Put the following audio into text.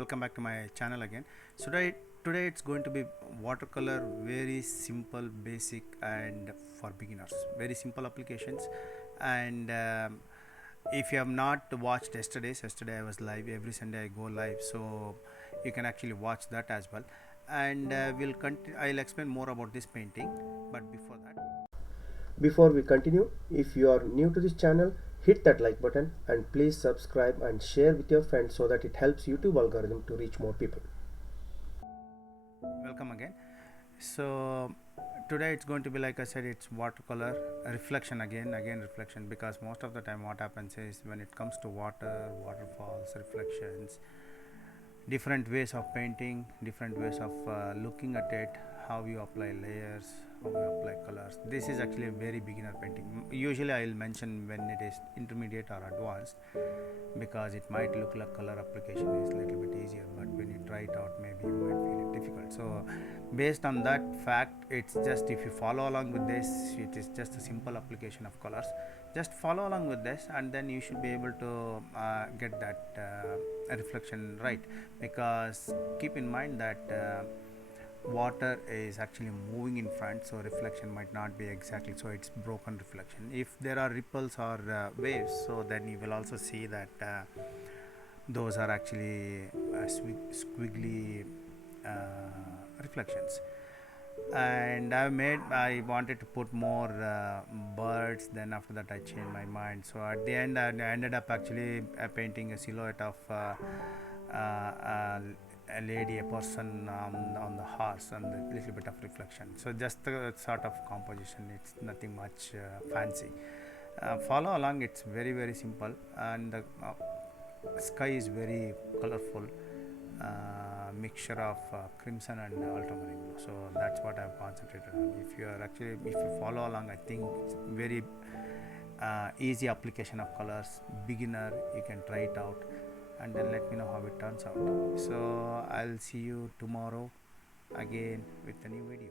welcome back to my channel again. So today it's going to be watercolor, very simple, basic, and for beginners, very simple applications. And if you have not watched yesterday I was live. Every Sunday I go live, so you can actually watch that as well. And I'll explain more about this painting, but before we continue, if you are new to this channel, hit that like button and please subscribe and share with your friends so that it helps YouTube algorithm to reach more people. welcome again. So today it's going to be, like I said, it's watercolor reflection, again reflection, because most of the time what happens is when it comes to waterfalls, reflections, different ways of painting, different ways of looking at it, how you apply layers, how you apply colors. This is actually a very beginner painting. Usually I'll mention when it is intermediate or advanced, because it might look like color application is a little bit easier, but when you try it out maybe you might feel it difficult. So based on that fact, it's just, if you follow along with this, it is just a simple application of colors. Just follow along with this and then you should be able to get that reflection right, because keep in mind that water is actually moving in front, so reflection might not be exactly, so it's broken reflection. If there are ripples or waves, so then you will also see that those are actually squiggly reflections. And I wanted to put more birds, then after that I changed my mind. So at the end I ended up actually painting a silhouette of a lady, a person on the horse, and a little bit of reflection. So just the sort of composition, it's nothing much fancy. Follow along, it's very simple, and the sky is very colorful, mixture of crimson and ultramarine blue. So that's what I've concentrated on. If you follow along, I think it's very easy application of colors. Beginner, you can try it out and then let me know how it turns out. So I'll see you tomorrow again with a new video.